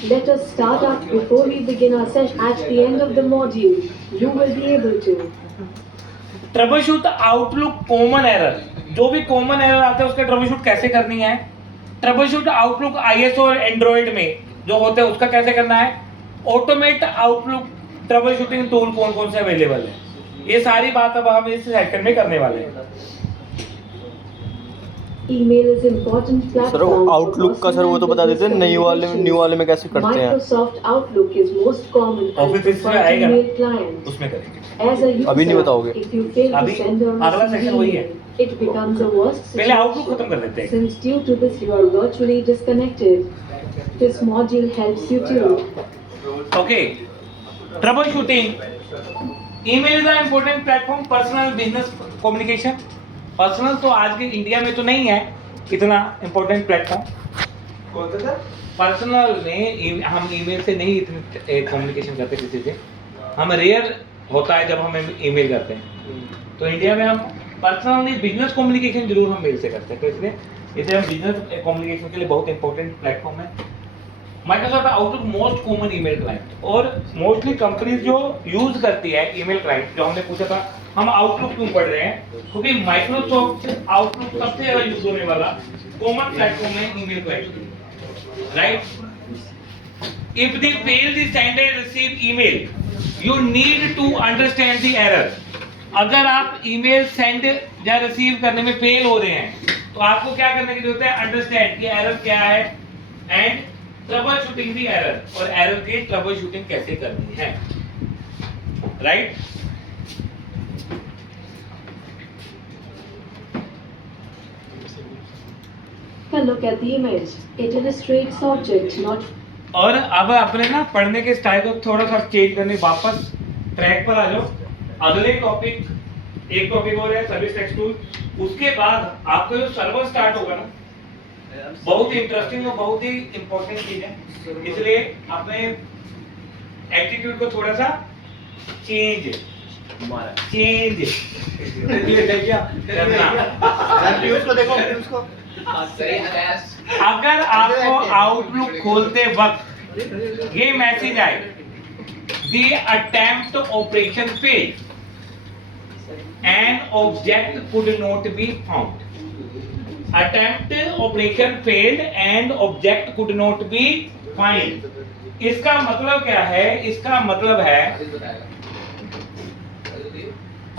Let us start up before we begin our session. At the end of the module, you will be able to trouble shoot outlook common error, जो भी common error आता है उसका trouble shoot कैसे करनी है। Trouble shoot outlook ISO और Android में जो होते हैं उसका कैसे करना है। Automate outlook trouble shooting tool कौन कौन से अवेलेबल है, ये सारी बात अब हम इस सेक्शन में करने वाले हैं। Email is important platform. Sir outlook का सर वो तो बता देते हैं, न्यू वाले में कैसे करते हैं। Microsoft outlook is most common office में आएगा ना, उसमें करेंगे। अभी नहीं बताओगे, अभी अगला सेक्शन वही है। It becomes a worst पहले आउटलुक खत्म कर देते हैं। Since due to this you are virtually disconnected. This module helps you to Okay, trouble shooting। Email is a important platform personal business communication. Personal तो आज के इंडिया में तो नहीं है इतना इम्पोर्टेंट प्लेटफॉर्म। कौन सा सर? पर्सनल में हम ईमेल से नहीं इतनी कम्युनिकेशन करते किसी से, हम रेयर होता है जब हम ईमेल करते हैं। तो इंडिया में हम पर्सनल नहीं, बिजनेस कम्युनिकेशन जरूर हम मेल से करते हैं। तो इसलिए इसे हम बिजनेस कम्युनिकेशन के लिए बहुत इंपॉर्टेंट प्लेटफॉर्म है। Microsoft outlook most common email client, और मोस्टली कंपनीज जो यूज करती है ईमेल क्लाइंट, जो हमने पूछा था हम आउटलुक क्यों पढ़ रहे हैं, क्योंकि माइक्रोसॉफ्ट आउटलुक सबसे ज्यादा यूज होने वाला कॉमन प्लेटफॉर्म है email client, right. If they fail the send and receive email, you need to understand the error. अगर आप ईमेल सेंड या रिसीव करने में फेल हो रहे हैं तो आपको क्या करने की जरूरत है, अंडरस्टैंड कि एरर क्या है and trouble shooting the error, और एरर की ट्रबल शूटिंग कैसे करनी है, right. look at the image. It illustrates object not और अब अपने ना पढ़ने के स्टाइल को थोड़ा सा चेंज करने, वापस ट्रैक पर आ जाओ। अगले टॉपिक, एक टॉपिक और है सर्विस टेक्स्ट टूल, उसके बाद आपका जो सर्वर स्टार्ट होगा ना, बहुत ही इंटरेस्टिंग और बहुत ही इंपॉर्टेंट चीज है। इसलिए अपने एटीट्यूड को थोड़ा सा चेंज उसको देखो उसको। अगर आपको आउटलुक खोलते वक्त ये मैसेज आए, दी attempt operation fail and object could not be found. Attempt operation failed and object could not be find. इसका मतलब क्या है? इसका मतलब है,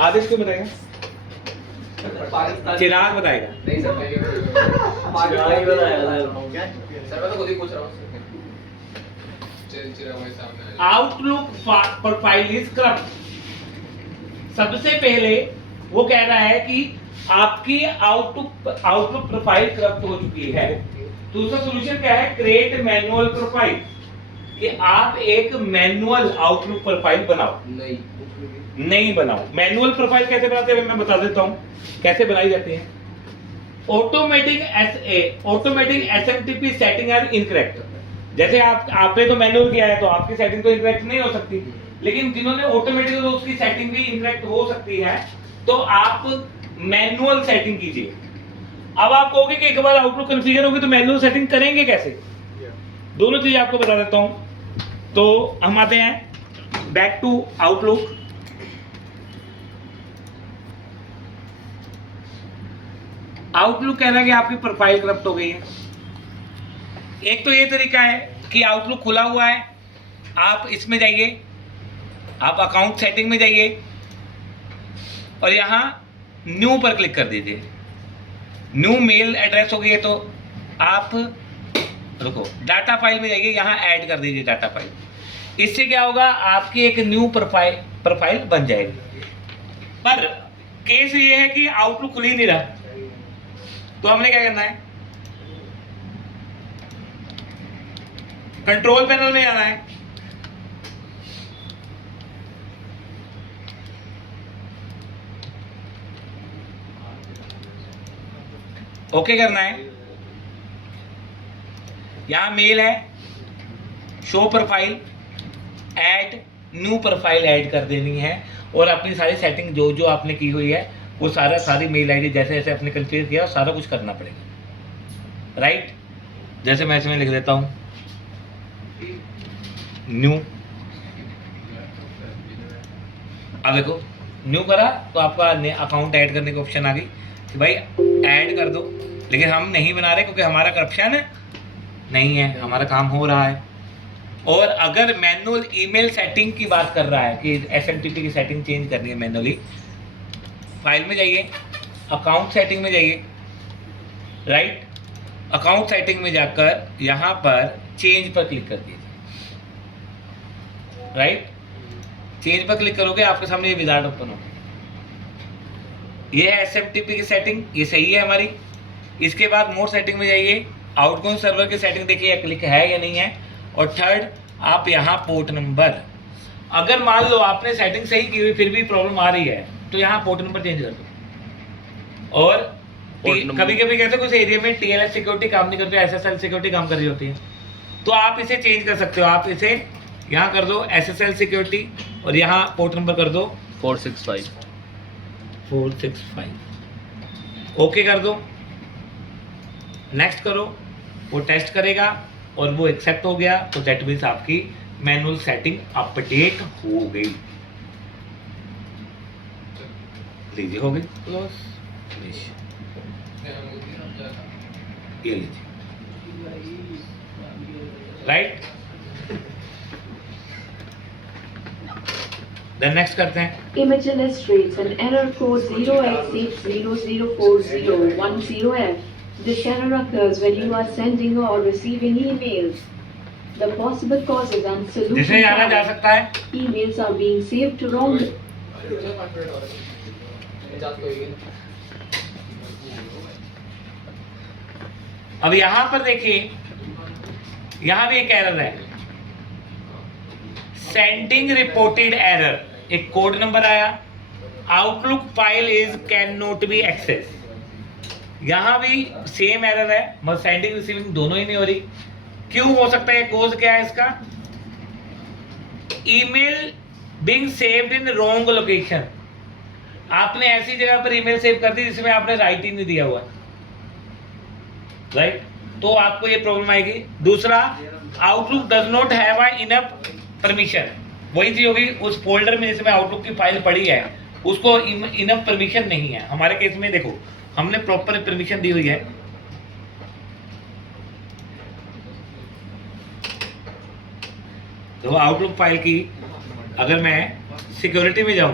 आदेश क्यों बताएगा? चिराग बताएगा। नहीं सर, चिराग बताएगा। सर मैं तो खुद ही पूछ रहा हूँ। चिराग भाई सामने। Outlook profile is corrupt. सबसे पहले वो कह रहा है कि आपकी आउटलुक प्रोफाइल करप्ट हो चुकी है। दूसरा सॉल्यूशन क्या है? क्रिएट मैनुअल प्रोफाइल, कि आप एक मैनुअल आउटलुक प्रोफाइल बनाओ। नहीं बनाओ। मैनुअल प्रोफाइल कैसे बनाते हैं मैं बता देता हूं कैसे बनाई जाती है। Automatic SMTP setting are incorrect. जैसे आपने तो मैनुअल किया है तो आपकी सेटिंग तो इनकरेक्ट नहीं हो सकती, लेकिन जिन्होंने ऑटोमेटिक तो उसकी सेटिंग भी इनकरेक्ट हो सकती है। तो आप मैनुअल सेटिंग कीजिए। अब आप कहोगे कि एक बार आउटलुक कॉन्फ़िगर होगी तो मैनुअल सेटिंग करेंगे कैसे? दोनों चीज आपको बता देता हूं। तो हम आते हैं बैक टू आउटलुक। आउटलुक कह रहा है कि आपकी प्रोफाइल करप्ट हो गई है। एक तो ये तरीका है कि आउटलुक खुला हुआ है, आप इसमें जाइए, आप अकाउंट सेटिंग में जाइए और यहाँ न्यू पर क्लिक कर दीजिए। न्यू मेल एड्रेस हो गई है तो आप रुको, डाटा फाइल में जाइए, यहाँ ऐड कर दीजिए डाटा फाइल। इससे क्या होगा, आपकी एक न्यू प्रोफाइल बन जाएगी। पर केस ये है कि आउटलुक खुल ही नहीं रहा, तो हमने क्या करना है, कंट्रोल पैनल में जाना है, ओके करना है। यहां मेल है, show profile, add new profile add कर देनी है और अपनी सारी सेटिंग जो जो आपने की हुई है वो सारी मेल आईडी जैसे जैसे आपने कन्फिगर किया सारा कुछ करना पड़ेगा, राइट। जैसे मैं इसमें लिख देता हूं न्यू, अब देखो न्यू करा तो आपका अकाउंट ऐड करने की ऑप्शन आ गई कि भाई ऐड कर दो, लेकिन हम नहीं बना रहे क्योंकि हमारा करप्शन नहीं है, हमारा काम हो रहा है। और अगर मैनुअल ईमेल सेटिंग की बात कर रहा है कि एसएमटीपी की सेटिंग चेंज करनी है मैनुअली, फाइल में जाइए, अकाउंट सेटिंग में जाइए, राइट, अकाउंट सेटिंग में जाकर यहाँ पर चेंज पर क्लिक कर दीजिए, राइट, चेंज पर क्लिक करोगे आपके सामने ये विजार्ड ओपन होगा। ये है एसएमटीपी की सेटिंग, ये सही है हमारी। इसके बाद मोर सेटिंग में जाइए, आउटगोइंग सर्वर की सेटिंग देखिए क्लिक है या नहीं है। और थर्ड, आप यहाँ पोर्ट नंबर, अगर मान लो आपने सेटिंग सही की हुई फिर भी प्रॉब्लम आ रही है तो यहाँ पोर्ट नंबर चेंज कर दो। और कभी कभी कहते हैं कुछ एरिया में टीएलएस सिक्योरिटी काम नहीं करती, एसएसएल सिक्योरिटी काम कर रही होती है, तो आप इसे चेंज कर सकते हो। आप इसे यहाँ कर दो एसएसएल सिक्योरिटी और यहाँ पोर्ट नंबर कर दो 465। ओके कर दो, नेक्स्ट करो, वो टेस्ट करेगा और वो एक्सेप्ट हो गया तो दैट मीन्स आपकी मैनुअल सेटिंग अपडेट हो गई। लीजिए हो गई क्लोज, ये लीजिए, राइट। देन नेक्स्ट करते हैं। Image illustrates an error code 0x8004010F. This error occurs when you are sending or receiving emails. The possible causes and जिसमें solutions जाना जा are सकता है, emails are being saved to wrong. अब यहाँ पर देखिए, यहाँ भी एक एरर है, सेंडिंग रिपोर्टेड एरर, एक कोड नंबर आया, Outlook file is can not be access. यहाँ भी सेम एरर है, मतलब सेंडिंग रिसीविंग दोनों ही नहीं हो रही। क्यों हो सकता है, कोज क्या है इसका? Email being saved in wrong location, आपने ऐसी जगह पर ईमेल सेव कर दी जिसमें आपने राइट ही नहीं दिया हुआ, राइट, तो आपको ये प्रॉब्लम आएगी। दूसरा, outlook does not have enough permission, वही चीज होगी, उस फोल्डर में जिसमें आउटलुक की फाइल पड़ी है उसको इनफ परमिशन नहीं है। हमारे केस में देखो हमने प्रॉपर परमिशन दी हुई है, तो आउटलुक फाइल की अगर मैं सिक्योरिटी में जाऊं,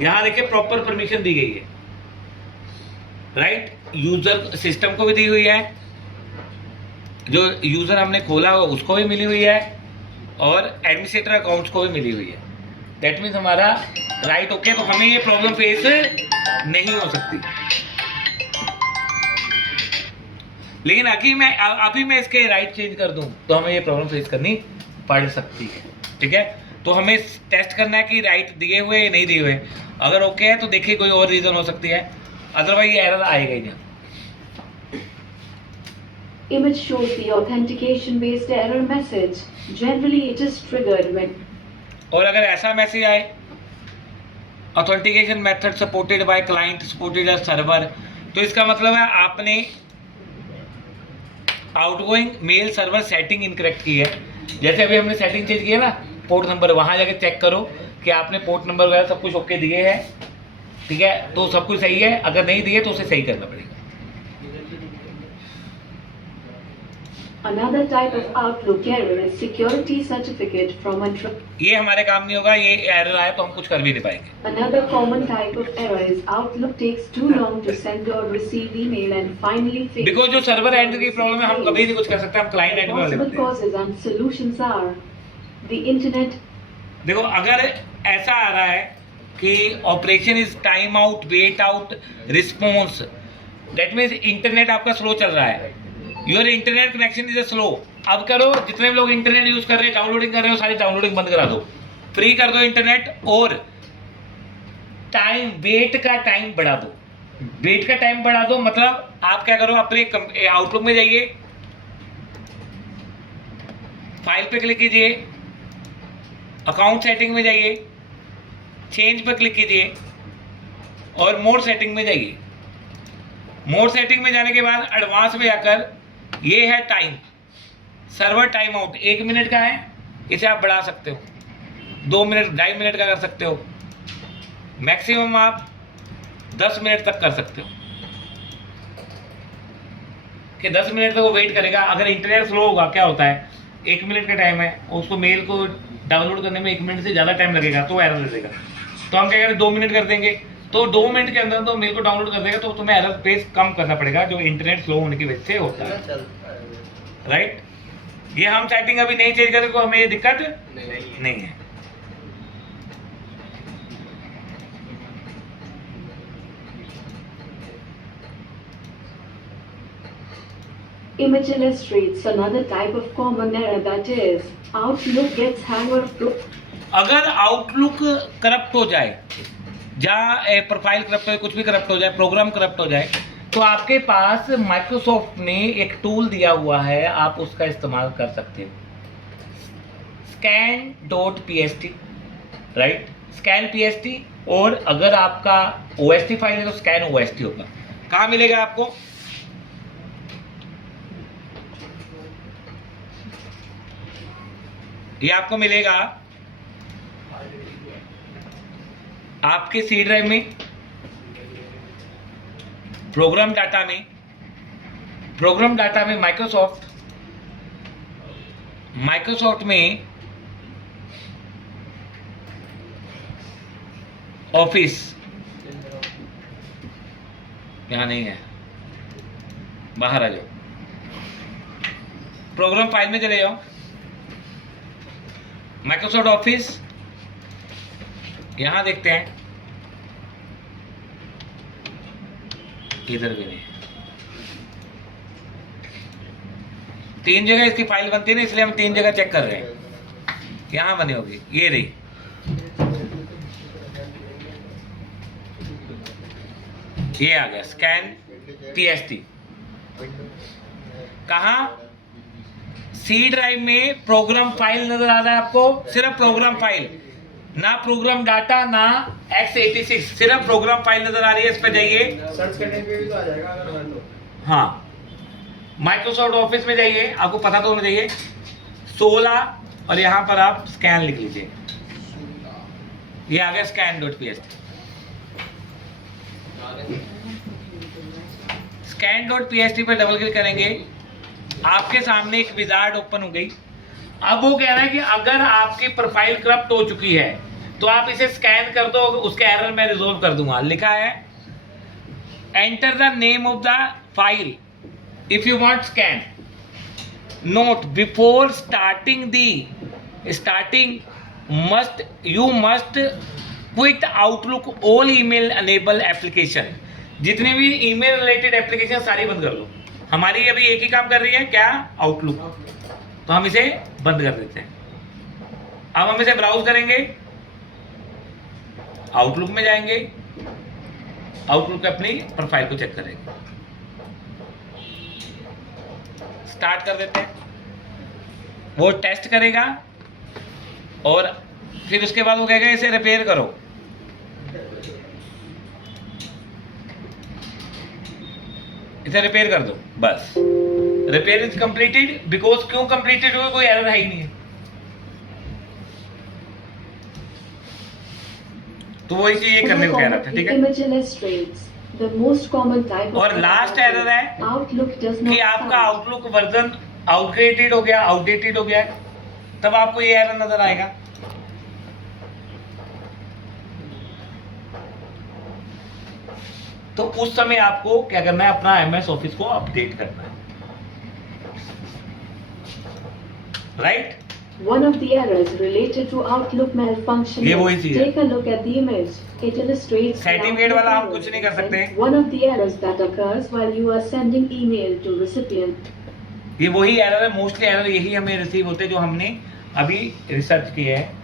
यहां देखिए प्रॉपर परमिशन दी गई है, राइट, यूजर सिस्टम को भी दी हुई है, जो यूजर हमने खोला हो उसको भी मिली हुई है, और एडमिनिस्ट्रेटर अकाउंट्स को भी मिली हुई है। दैट मीन्स हमारा राइट ओके, तो हमें ये प्रॉब्लम फेस नहीं हो सकती। लेकिन अभी मैं इसके राइट चेंज कर दूं तो हमें ये प्रॉब्लम फेस करनी पड़ सकती है, ठीक है। तो हमें टेस्ट करना है कि राइट दिए हुए या नहीं दिए हुए। अगर ओके है तो देखिए कोई और रीजन हो सकती है, अदरवाइज ये एरर आएगा ही नहीं। Image shows the authentication based error message. Generally it is triggered when और अगर ऐसा मैसेज आए, authentication method supported by client supported by server, तो इसका मतलब है आपने outgoing mail server setting incorrect की है। जैसे अभी हमने सेटिंग चेंज की है ना, पोर्ट नंबर, वहां जाके चेक करो कि आपने पोर्ट नंबर वगैरह सब कुछ ओके दिए हैं, ठीक है, तो सब कुछ सही है। अगर नहीं दिए तो उसे सही करना पड़ेगा। another type of Outlook error is security certificate from a ये हमारे काम नहीं होगा, ये एरर आया तो हम कुछ कर भी नहीं पाएंगे। Another common type of error is Outlook takes too long to send or receive email and finally fails. Because जो सर्वर एंड की प्रॉब्लम है हम कभी नहीं कुछ कर सकते, हम क्लाइंट एंड में वाले Possible होते हैं। causes and solutions are the internet. देखो अगर ऐसा आ रहा है कि operation is time out, wait out, response, that means internet आपका स्लो चल रहा है, your internet connection is slow. अब करो, जितने भी लोग इंटरनेट यूज कर रहे हैं, डाउनलोडिंग कर रहे हो, सारी डाउनलोडिंग बंद करा दो, फ्री कर दो इंटरनेट, और टाइम, वेट का टाइम बढ़ा दो। वेट का टाइम बढ़ा दो मतलब आप क्या करो, अपने आउटलुक में जाइए, फाइल पे क्लिक कीजिए, अकाउंट सेटिंग में जाइए, चेंज पर क्लिक कीजिए और मोर सेटिंग में जाइए। मोर सेटिंग में जाने के बाद एडवांस में जाकर ये है time, server time out 1 minute का है, इसे आप बढ़ा सकते हो, 2 मिनट 2.5 मिनट का कर सकते हो, मैक्सिमम आप 10 मिनट तक कर सकते हो कि 10 मिनट तक वो वेट करेगा। अगर इंटरनेट स्लो होगा, क्या होता है 1 मिनट का टाइम है, उसको मेल को डाउनलोड करने में 1 मिनट से ज़्यादा टाइम लगेगा तो एरर दे देगा। तो हम क्या करें 2 मिनट कर देंगे, तो 2 मिनट के अंदर तो मेल को डाउनलोड कर देगा, तो तुम्हें एरर स्पेस कम करना पड़ेगा जो इंटरनेट स्लो होने की वजह से होता है, राइट। ये हम सेटिंग अभी नहीं चेंज करें तो हमें ये दिक्कत नहीं है। Image illustrates another type of common error, that is, Outlook gets hang of अगर आउटलुक करप्ट हो जाए, जहाँ प्रोफाइल करप्ट हो, कुछ भी करप्ट हो जाए, प्रोग्राम करप्ट हो जाए, तो आपके पास माइक्रोसॉफ्ट ने एक टूल दिया हुआ है, आप उसका इस्तेमाल कर सकते हो, scan.pst, राइट, scan.pst। और अगर आपका OST फाइल है तो scan OST होगा। कहाँ मिलेगा आपको? ये आपको मिलेगा आपके सी ड्राइव में, प्रोग्राम डाटा में, माइक्रोसॉफ्ट में ऑफिस, यहाँ नहीं है, बाहर आ जाओ, प्रोग्राम फाइल में चले जाओ, माइक्रोसॉफ्ट ऑफिस, यहां देखते हैं, इधर भी नहीं, 3 जगह इसकी फाइल बनती है ना, इसलिए हम 3 जगह चेक कर रहे हैं, यहां बनी होगी, ये रही, ये आ गया scan.pst। कहाँ? सी ड्राइव में प्रोग्राम फाइल नजर आ रहा है आपको, सिर्फ प्रोग्राम फाइल, ना प्रोग्राम डाटा ना x86, सिर्फ प्रोग्राम फाइल नजर आ रही है। इस पे जाइए, सर्च करने पे भी तो आ जाएगा अगर मान लो। हाँ, माइक्रोसॉफ्ट ऑफिस में जाइए, आपको पता तो होना चाहिए 16, और यहाँ पर आप स्कैन लिख लीजिए, ये आ गया scan.pst। scan.pst पर डबल क्लिक करेंगे, आपके सामने एक विजार्ड ओपन हो गई। अब वो कह रहा है कि अगर आपकी प्रोफाइल करप्ट हो चुकी है तो आप इसे स्कैन कर दो, उसका एरर मैं रिजोल्व कर दूंगा। लिखा है enter the name of the file if you want scan, note before starting you must quit Outlook all email enable application. जितने भी ईमेल रिलेटेड एप्लीकेशन सारी बंद कर लो। हमारी अभी एक ही काम कर रही है, क्या? आउटलुक, तो हम इसे बंद कर देते हैं। अब हम इसे ब्राउज करेंगे, आउटलुक में जाएंगे, आउटलुक पे अपनी प्रोफाइल को चेक करेंगे, स्टार्ट कर देते हैं, वो टेस्ट करेगा और फिर उसके बाद वो कहेगा इसे रिपेयर करो। इसे रिपेयर कर दो, बस रिपेयर इज कंप्लीटेड। बिकॉज क्यों कंप्लीटेड हुआ? कोई एरर है ही नहीं है। तो वो इसे ये करने को कह रहा था, ठीक है। Image illustrates the most common type of और लास्ट एरर है Outlook does कि not आपका sound. आउटलुक वर्जन आउटडेटेड हो गया है, तब आपको ये एरर नजर आएगा। तो उस समय आपको क्या करना है? अपना MS ऑफिस को अपडेट करना है, right? One of the errors related to Outlook malfunction ये वही is, चीज़ है। take a look at the image. It illustrates the certificate Outlook वाला हम errors. कुछ नहीं कर सकते। One of the errors that occurs while you are sending email to recipient. ये वही एरर है, मोस्टली एरर यही हमें रिसीव होते हैं जो हमने अभी रिसर्च किए हैं।